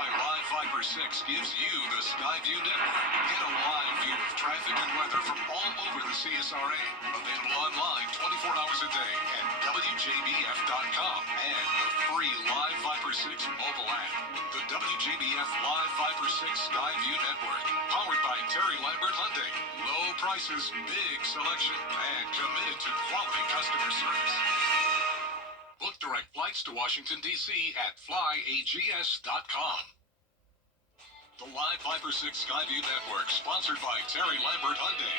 why Live Viper 6 gives you the Skyview Network. Get a live view of traffic and weather from all over the CSRA. Available online 24 hours a day at WJBF.com and the free Live Viper 6 mobile app. The WJBF Live Viper 6 Skyview Network. Powered by Terry Lambert Hyundai. Low prices, big selection, and committed to quality customer service. Book direct flights to Washington, D.C. at flyags.com. The Live Viper 6 Skyview Network, sponsored by Terry Lambert Hyundai.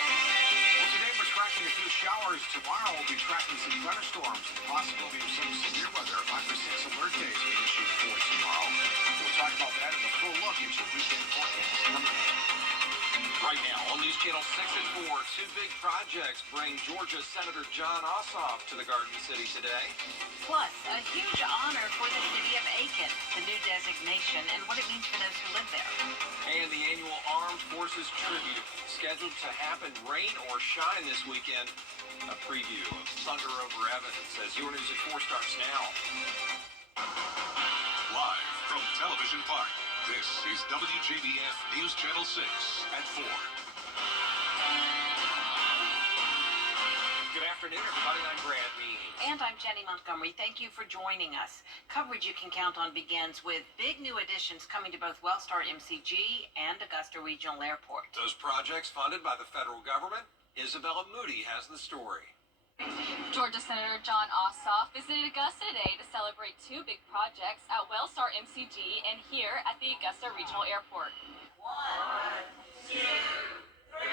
Well, today we're tracking a few showers. Tomorrow we'll be tracking some thunderstorms. The possibility of some severe weather. Viper 6 alert days being issued for tomorrow. We'll talk about that in a full look at your weekend forecast. Right now on News Channel 6 at 4, two big projects bring Georgia Senator John Ossoff to the Garden City today. Plus, a huge honor for the city of Aiken, the new designation, and what it means for those who live there. And the annual Armed Forces Tribute, scheduled to happen rain or shine this weekend. A preview of Thunder over Evidence as your News at 4 starts now. Live from Television Park, this is WJBF News Channel 6 at 4. Good afternoon, everybody. I'm Brad Means. And I'm Jenny Montgomery. Thank you for joining us. Coverage you can count on begins with big new additions coming to both Wellstar MCG and Augusta Regional Airport. Those projects funded by the federal government. Isabella Moody has the story. Georgia Senator John Ossoff visited Augusta today to celebrate two big projects at Wellstar MCG and here at the Augusta Regional Airport. 1, 2, 3.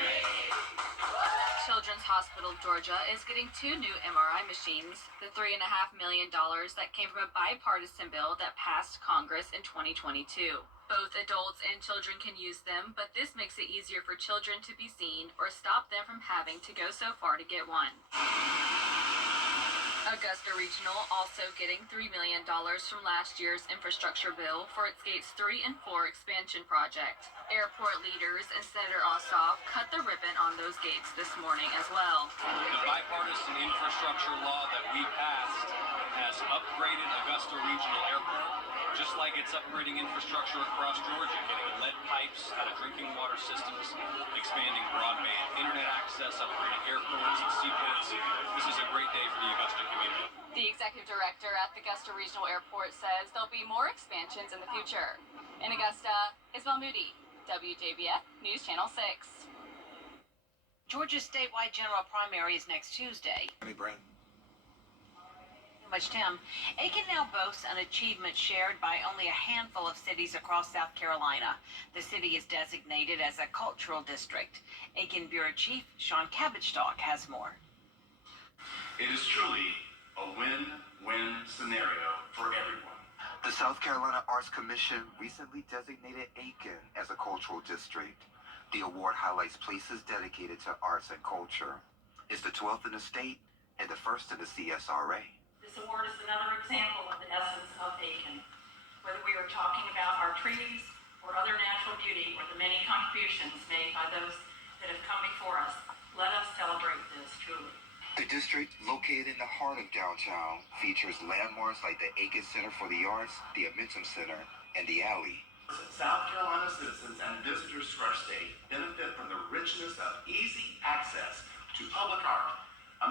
Children's Hospital of Georgia is getting two new MRI machines, the $3.5 million that came from a bipartisan bill that passed Congress in 2022. Both adults and children can use them, but this makes it easier for children to be seen or stop them from having to go so far to get one. Augusta Regional also getting $3 million from last year's infrastructure bill for its Gates 3 and 4 expansion project. Airport leaders and Senator Ossoff cut the ribbon on those gates this morning as well. The bipartisan infrastructure law that we passed has upgraded Augusta Regional Airport, just like it's upgrading infrastructure across Georgia, getting lead pipes out of drinking water systems, expanding broadband internet access, upgrading airports and seaports. This is a great day for the Augusta community. The executive director at the Augusta Regional Airport says there'll be more expansions in the future. In Augusta, Isabel Moody, WJBF News Channel 6. Georgia's statewide general primary is next Tuesday. Hey, Brad. Much, Tim. Aiken now boasts an achievement shared by only a handful of cities across South Carolina. The city is designated as a cultural district. Aiken Bureau Chief Sean Cabbage-Stalk has more. It is truly a win-win scenario for everyone. The South Carolina Arts Commission recently designated Aiken as a cultural district. The award highlights places dedicated to arts and culture. It's the 12th in the state and the first in the CSRA. This award is another example of the essence of Aiken. Whether we are talking about our trees or other natural beauty or the many contributions made by those that have come before us, let us celebrate this truly. The district, located in the heart of downtown, features landmarks like the Aiken Center for the Arts, the Amentum Center, and the Alley. South Carolina citizens and visitors to our state benefit from the richness of easy access to public art,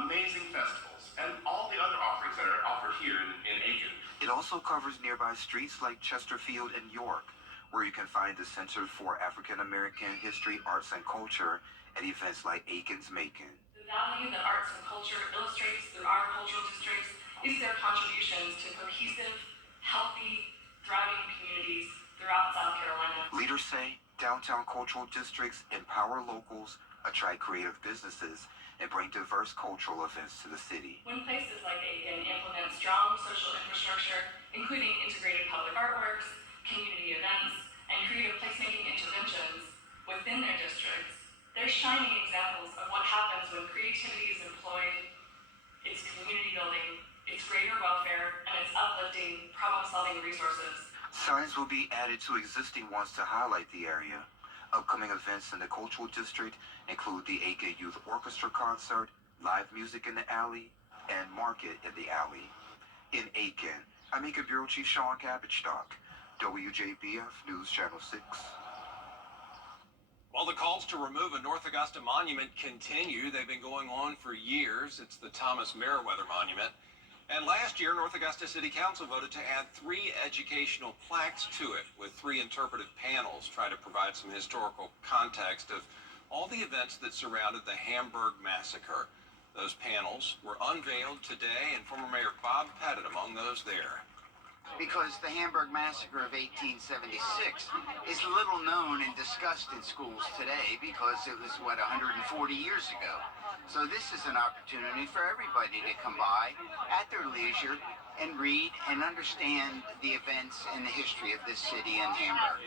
amazing festivals, and all the other offerings that are offered here in Aiken. It also covers nearby streets like Chesterfield and York, where you can find the Center for African American History, Arts, and Culture at events like Aiken's Macon. The value that arts and culture illustrates through our cultural districts is their contributions to cohesive, healthy, thriving communities throughout South Carolina. Leaders say downtown cultural districts empower locals, attract creative businesses, and bring diverse cultural events to the city. When places like Aiken implement strong social infrastructure, including integrated public artworks, community events, and creative placemaking interventions within their districts, they're shining examples of what happens when creativity is employed. It's community building, it's greater welfare, and it's uplifting problem-solving resources. Signs will be added to existing ones to highlight the area. Upcoming events in the cultural district include the Aiken Youth Orchestra concert, live music in the alley, and market in the alley. In Aiken, I'm Aiken Bureau Chief Sean Cabbage-Stock, WJBF News Channel 6. Well, the calls to remove a North Augusta monument continue. They've been going on for years. It's the Thomas Meriwether Monument. And last year, North Augusta City Council voted to add 3 educational plaques to it with 3 interpretive panels trying to provide some historical context of all the events that surrounded the Hamburg Massacre. Those panels were unveiled today, and former Mayor Bob Pettit among those there. Because the Hamburg Massacre of 1876 is little known and discussed in schools today because it was, 140 years ago. So this is an opportunity for everybody to come by at their leisure and read and understand the events and the history of this city and Hamburg.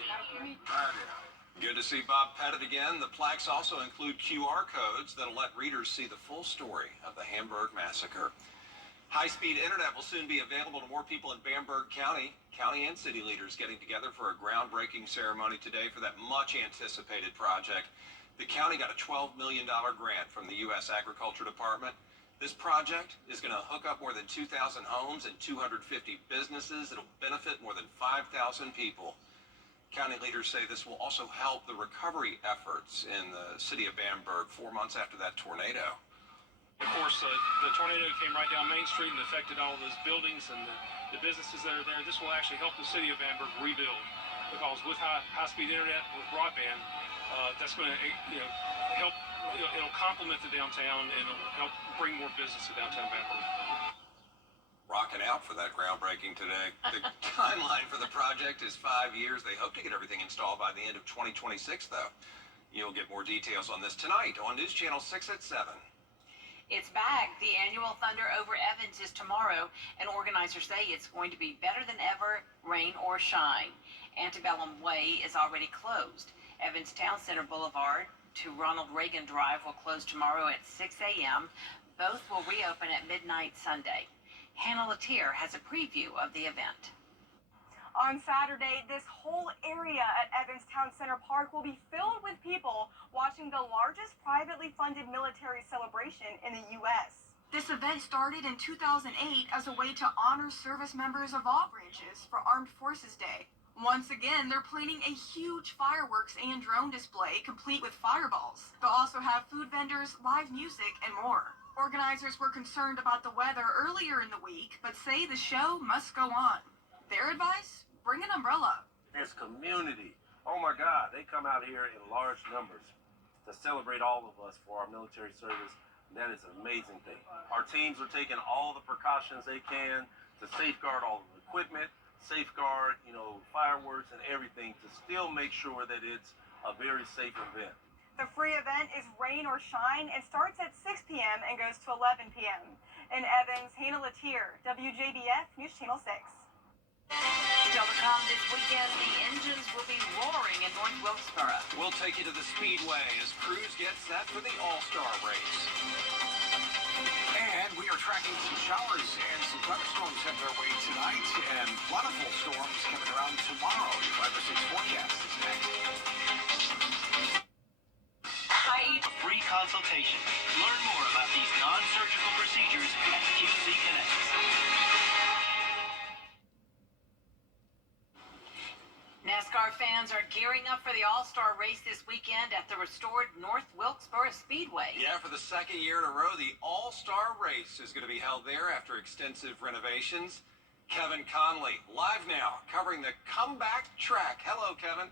Good to see Bob Pettit again. The plaques also include QR codes that'll let readers see the full story of the Hamburg Massacre. High-speed internet will soon be available to more people in Bamberg County. County and city leaders getting together for a groundbreaking ceremony today for that much-anticipated project. The county got a $12 million grant from the U.S. Agriculture Department. This project is going to hook up more than 2,000 homes and 250 businesses. It'll benefit more than 5,000 people. County leaders say this will also help the recovery efforts in the city of Bamberg 4 months after that tornado. Of course, the tornado came right down Main Street and affected all of those buildings and the businesses that are there. This will actually help the city of Bamberg rebuild, because with high-speed internet, with broadband, that's going to help. It'll complement the downtown and it'll help bring more business to downtown Bamberg. Rocking out for that groundbreaking today. The timeline for the project is 5 years. They hope to get everything installed by the end of 2026, though. You'll get more details on this tonight on News Channel 6 at 7. It's back. The annual Thunder over Evans is tomorrow, and organizers say it's going to be better than ever, rain or shine. Antebellum Way is already closed. Evans Town Center Boulevard to Ronald Reagan Drive will close tomorrow at 6 a.m. Both will reopen at midnight Sunday. Hannah Latier has a preview of the event. On Saturday, this whole area at Evans Town Center Park will be filled with people watching the largest privately funded military celebration in the U.S. This event started in 2008 as a way to honor service members of all branches for Armed Forces Day. Once again, they're planning a huge fireworks and drone display complete with fireballs. They'll also have food vendors, live music, and more. Organizers were concerned about the weather earlier in the week, but say the show must go on. Their advice? Bring an umbrella. This community, oh my God, they come out here in large numbers to celebrate all of us for our military service. And that is an amazing thing. Our teams are taking all the precautions they can to safeguard all the equipment, safeguard, fireworks and everything to still make sure that it's a very safe event. The free event is rain or shine and starts at 6 p.m. and goes to 11 p.m. In Evans, Hannah Latier, WJBF News Channel 6. Still to come this weekend, the engines will be roaring in North Wilkesboro. We'll take you to the Speedway as crews get set for the All-Star race. And we are tracking some showers and some thunderstorms heading their way tonight, and plentiful storms coming around tomorrow. Your 5 or 6 forecast is next. Free consultation. Learn more about these non-surgical procedures at QC Connects. NASCAR fans are gearing up for the All-Star race this weekend at the restored North Wilkesboro Speedway. Yeah, for the second year in a row, the All-Star race is going to be held there after extensive renovations. Kevin Conley, live now, covering the comeback track. Hello, Kevin.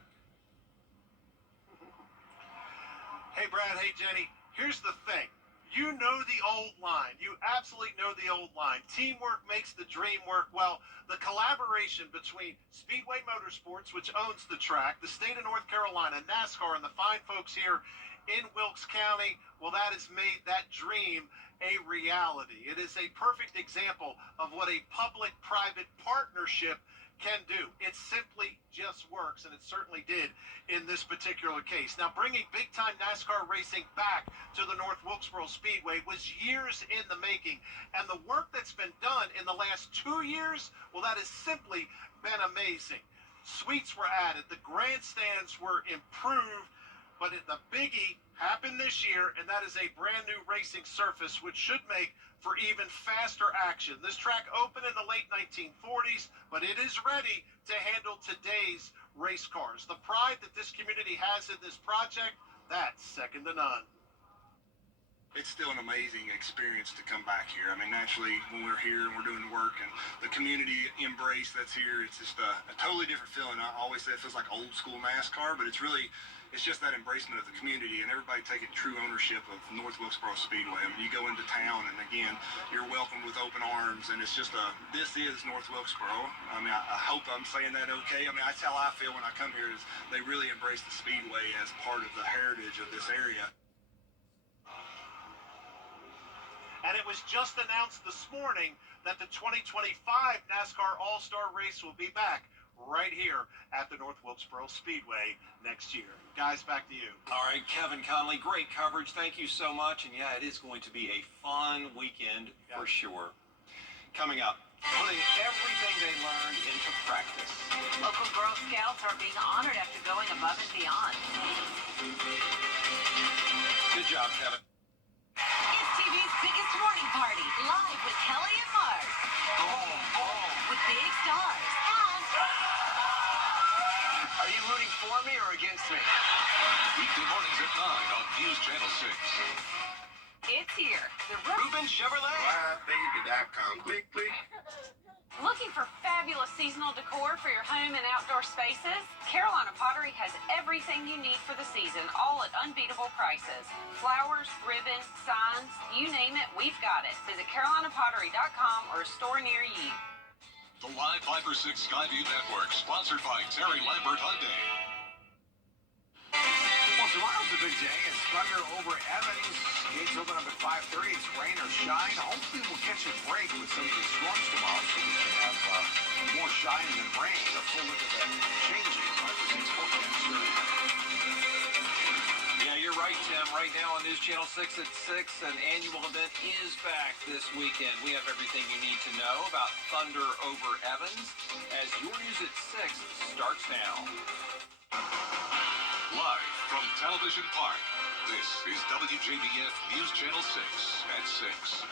Hey, Brad. Hey, Jenny. Here's the thing. You know the old line. You absolutely know the old line. Teamwork makes the dream work. Well, the collaboration between Speedway Motorsports, which owns the track, the state of North Carolina, NASCAR, and the fine folks here in Wilkes County, well, that has made that dream a reality. It is a perfect example of what a public-private partnership can do. It simply just works, and it certainly did in this particular case. Now, bringing big-time NASCAR racing back to the North Wilkesboro Speedway was years in the making, and the work that's been done in the last 2 years, well, that has simply been amazing. Suites were added, the grandstands were improved, But the biggie happened this year, and that is a brand new racing surface, which should make for even faster action. This track opened in the late 1940s, but it is ready to handle today's race cars. The pride that this community has in this project, that's second to none. It's still an amazing experience to come back here. I mean, naturally, when we're here and we're doing work and the community embrace that's here, it's just a totally different feeling. I always say it feels like old school NASCAR, but it's just that embracement of the community and everybody taking true ownership of North Wilkesboro Speedway. I mean, you go into town and again, you're welcomed with open arms, and it's just this is North Wilkesboro. I mean, I hope I'm saying that okay. I mean, that's how I feel when I come here, is they really embrace the Speedway as part of the heritage of this area. And it was just announced this morning that the 2025 NASCAR All-Star Race will be back right here at the North Wilkesboro Speedway next year. Guys, back to you. All right, Kevin Conley, great coverage. Thank you so much. And yeah, it is going to be a fun weekend for sure. Coming up, putting everything they learned into practice. Local Girl Scouts are being honored after going above and beyond. Good job, Kevin. It's TV's biggest morning party, live with Kelly and Mark. With big stars and... Are you rooting for me or against me? Weekday mornings at 9 on News Channel 6. It's here. The Ruben Chevrolet. WJBF.com. Click, click. Looking for fabulous seasonal decor for your home and outdoor spaces? Carolina Pottery has everything you need for the season, all at unbeatable prices. Flowers, ribbon, signs, you name it, we've got it. Visit carolinapottery.com or a store near you. The Live 5 for 6 Skyview Network, sponsored by Terry Lambert Hyundai. Well, tomorrow's a big day. It's thunder over Evans. Gates open up at 5:30. It's rain or shine. Hopefully we'll catch a break with some of these storms tomorrow so we can have more shine than rain. A full look at that changing 5 for 6 forecast. Yeah, you're right, Tim. Right now on News Channel 6 at 6, an annual event is back this weekend. We have everything you need to know about thunder over Evans as your News at 6 starts now. Live from Television Park, this is WJBF News Channel 6 at 6.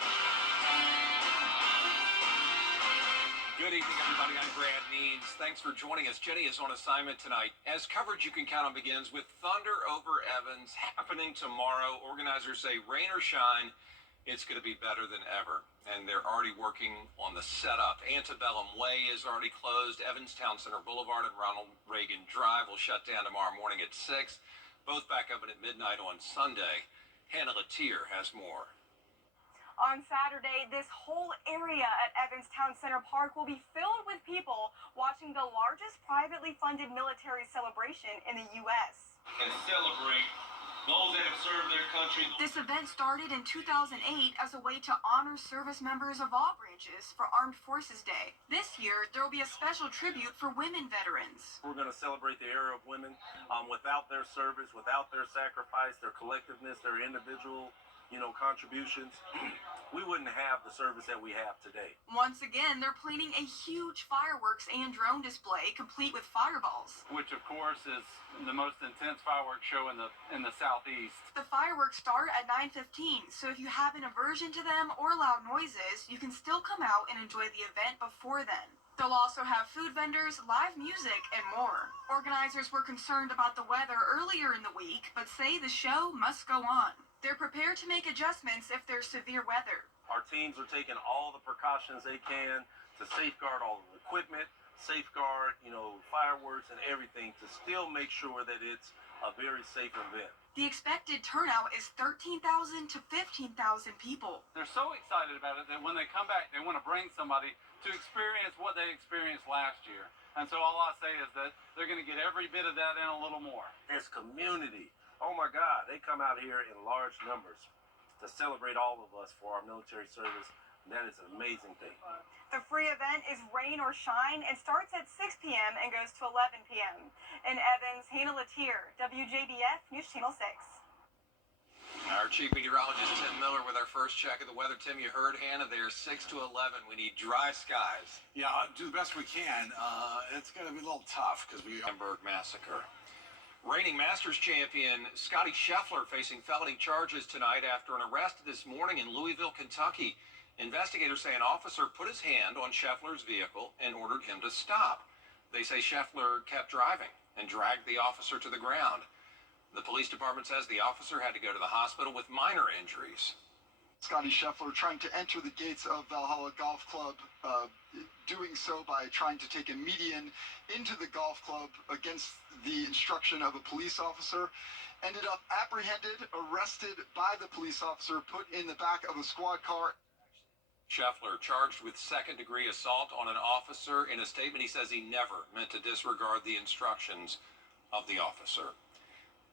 Good evening, everybody. I'm Brad Means. Thanks for joining us. Jenny is on assignment tonight. As coverage you can count on begins with thunder over Evans happening tomorrow. Organizers say rain or shine, it's going to be better than ever. And they're already working on the setup. Antebellum Way is already closed. Evanstown Center Boulevard and Ronald Reagan Drive will shut down tomorrow morning at 6. Both back open at midnight on Sunday. Hannah Latier has more. On Saturday, this whole area at Evanstown Center Park will be filled with people watching the largest privately funded military celebration in the U.S. And celebrate those that have served their country. This event started in 2008 as a way to honor service members of all branches for Armed Forces Day. This year, there will be a special tribute for women veterans. We're going to celebrate the era of women without their service, without their sacrifice, their collectiveness, their individual, contributions. We wouldn't have the service that we have today. Once again, they're planning a huge fireworks and drone display complete with fireballs. Which, of course, is the most intense fireworks show in the southeast. The fireworks start at 9:15, so if you have an aversion to them or loud noises, you can still come out and enjoy the event before then. They'll also have food vendors, live music, and more. Organizers were concerned about the weather earlier in the week, but say the show must go on. They're prepared to make adjustments if there's severe weather. Our teams are taking all the precautions they can to safeguard all the equipment, safeguard, fireworks and everything to still make sure that it's a very safe event. The expected turnout is 13,000 to 15,000 people. They're so excited about it that when they come back, they want to bring somebody to experience what they experienced last year. And so all I say is that they're going to get every bit of that and a little more. This community, oh my God, they come out here in large numbers to celebrate all of us for our military service. And that is an amazing thing. The free event is rain or shine and starts at 6 p.m. and goes to 11 p.m. In Evans, Hannah Latier, WJBF News Channel 6. Our chief meteorologist, Tim Miller, with our first check of the weather. Tim, you heard Hannah there, 6 to 11. We need dry skies. Yeah, do the best we can. It's going to be a little tough because we... Hamburg massacre. Reigning Masters champion Scotty Scheffler facing felony charges tonight after an arrest this morning in Louisville, Kentucky. Investigators say an officer put his hand on Scheffler's vehicle and ordered him to stop. They say Scheffler kept driving and dragged the officer to the ground. The police department says the officer had to go to the hospital with minor injuries. Scotty Scheffler trying to enter the gates of Valhalla Golf Club, doing so by trying to take a median into the golf club against the instruction of a police officer, ended up apprehended, arrested by the police officer, put in the back of a squad car. Scheffler charged with second-degree assault on an officer. In a statement, he says he never meant to disregard the instructions of the officer.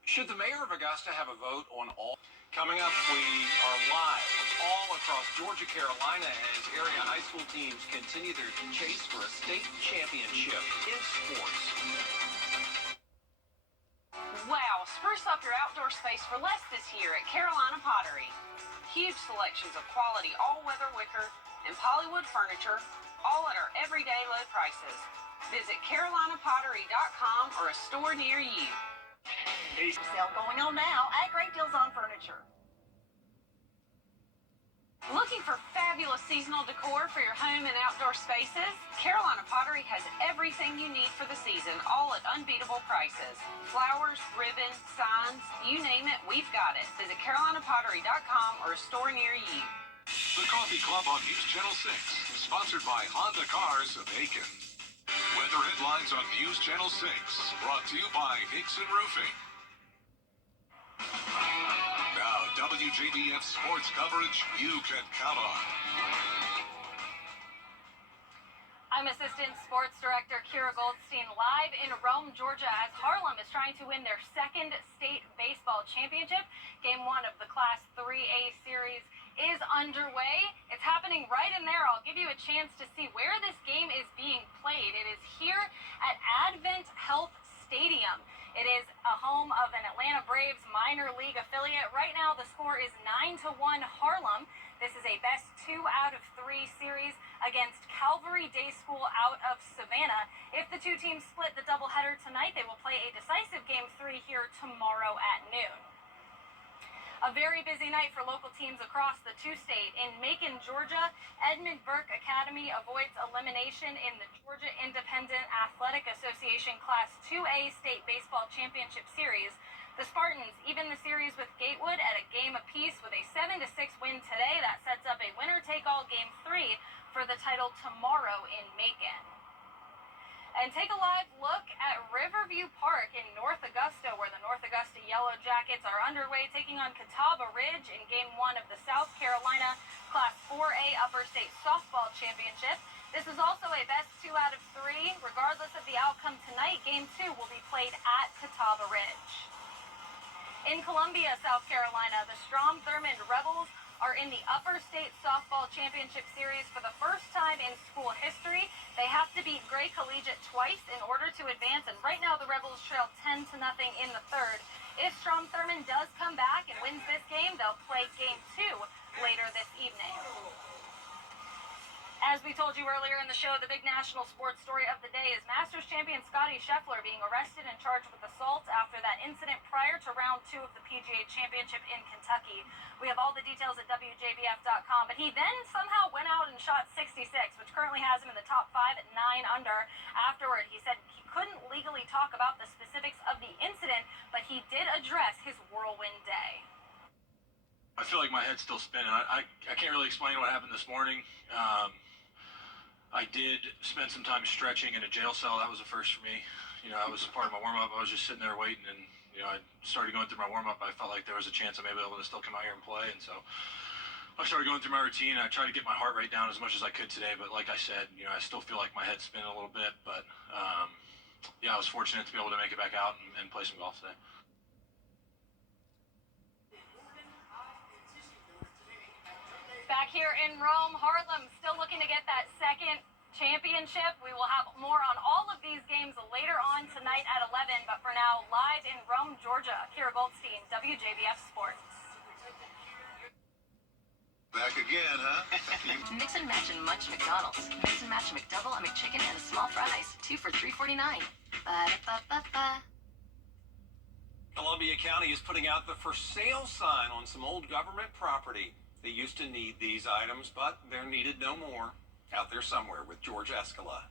Should the mayor of Augusta have a vote on all? Coming up, we are live all across Georgia, Carolina, as area high school teams continue their chase for a state championship in sports. Wow, spruce up your outdoor space for less this year at Carolina Pottery. Huge selections of quality all-weather wicker and polywood furniture, all at our everyday low prices. Visit carolinapottery.com or a store near you. Sale going on now at Great Deals on Furniture. Looking for fabulous seasonal decor for your home and outdoor spaces? Carolina Pottery has everything you need for the season, all at unbeatable prices. Flowers, ribbon, signs, you name it, we've got it. Visit carolinapottery.com or a store near you. The Coffee Club on News Channel 6, sponsored by Honda Cars of Aiken. Weather headlines on News Channel 6, brought to you by Hickson Roofing. Now, WJBF sports coverage you can count on. I'm Assistant Sports Director Kira Goldstein live in Rome, Georgia, as Harlem is trying to win their second state baseball championship. Game 1 of the Class 3A series is underway. It's happening right in there. I'll give you a chance to see where this game is being played. It is here at Advent Health Stadium. It is a home of an Atlanta Braves minor league affiliate. Right now, the score is 9-1 Harlem. This is a best 2 out of 3 series against Calvary Day School out of Savannah. If the two teams split the doubleheader tonight, they will play a decisive Game 3 here tomorrow at noon. A very busy night for local teams across the two-state. In Macon, Georgia, Edmund Burke Academy avoids elimination in the Georgia Independent Athletic Association Class 2A State Baseball Championship Series. The Spartans even the series with Gatewood at a game apiece with a 7-6 win today. That sets up a winner-take-all Game 3 for the title tomorrow in Macon. And take a live look at Riverview Park in North Augusta, where the North Augusta Yellow Jackets are underway, taking on Catawba Ridge in Game 1 of the South Carolina Class 4A Upper State Softball Championship. This is also a best 2 out of 3. Regardless of the outcome tonight, Game 2 will be played at Catawba Ridge. In Columbia, South Carolina, the Strom Thurmond Rebels are in the Upper State Softball Championship Series for the first time in school history. They have to beat Gray Collegiate twice in order to advance, and right now the Rebels trail 10-0 in the third. If Strom Thurmond does come back and wins this game, they'll play Game 2 later this evening. As we told you earlier in the show, the big national sports story of the day is Masters champion Scotty Scheffler being arrested and charged with assault after that incident prior to round 2 of the PGA Championship in Kentucky. We have all the details at WJBF.com, but he then somehow went out and shot 66, which currently has him in the top 5 at 9 under. Afterward, he said he couldn't legally talk about the specifics of the incident, but he did address his whirlwind day. I feel like my head's still spinning. I can't really explain what happened this morning. I did spend some time stretching in a jail cell. That was a first for me. You know, that was part of my warm-up. I was just sitting there waiting, and, you know, I started going through my warm-up. I felt like there was a chance I may be able to still come out here and play, and so I started going through my routine. I tried to get my heart rate down as much as I could today, but like I said, you know, I still feel like my head's spinning a little bit, but, yeah, I was fortunate to be able to make it back out and play some golf today. Back here in Rome, Harlem still looking to get that second championship. We will have more on all of these games later on tonight at 11, but for now, live in Rome, Georgia, Kira Goldstein, WJBF Sports. Back again, huh? Mix and match and munch McDonald's. Mix and match a McDouble, a McChicken, and a small fries. 2 for $3.49. Ba-da-ba-ba-ba. Columbia County is putting out the for sale sign on some old government property. They used to need these items, but they're needed no more. Out there somewhere with George Escala.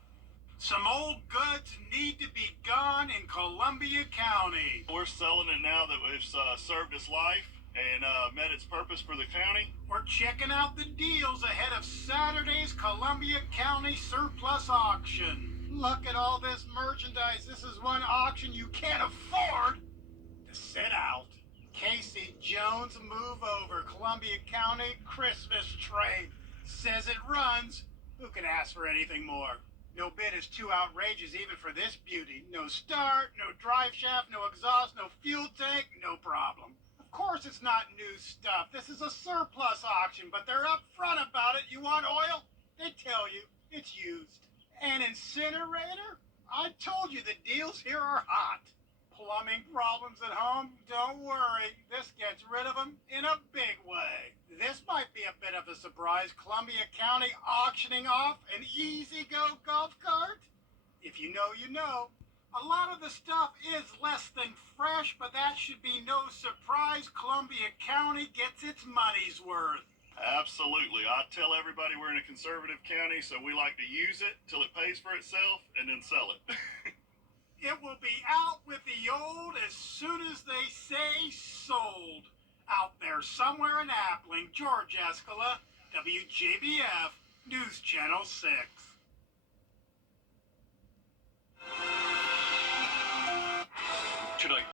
Some old goods need to be gone in Columbia County. We're selling it now that it's served its life and met its purpose for the county. We're checking out the deals ahead of Saturday's Columbia County Surplus Auction. Look at all this merchandise. This is one auction you can't afford to sit out. Casey Jones Move Over Columbia County Christmas Trade says it runs. Who can ask for anything more? No bid is too outrageous even for this beauty. No start, no drive shaft, no exhaust, no fuel tank, no problem. Of course it's not new stuff. This is a surplus auction, but they're upfront about it. You want oil? They tell you it's used. An incinerator? I told you the deals here are hot. Plumbing problems at home? Don't worry. This gets rid of them in a big way. This might be a bit of a surprise. Columbia County auctioning off an easy-go golf cart? If you know, you know. A lot of the stuff is less than fresh, but that should be no surprise. Columbia County gets its money's worth. Absolutely. I tell everybody we're in a conservative county, so we like to use it till it pays for itself and then sell it. It will be out with the old as soon as they say sold. Out there somewhere in Appling, George Escala, WJBF, News Channel 6. Tonight.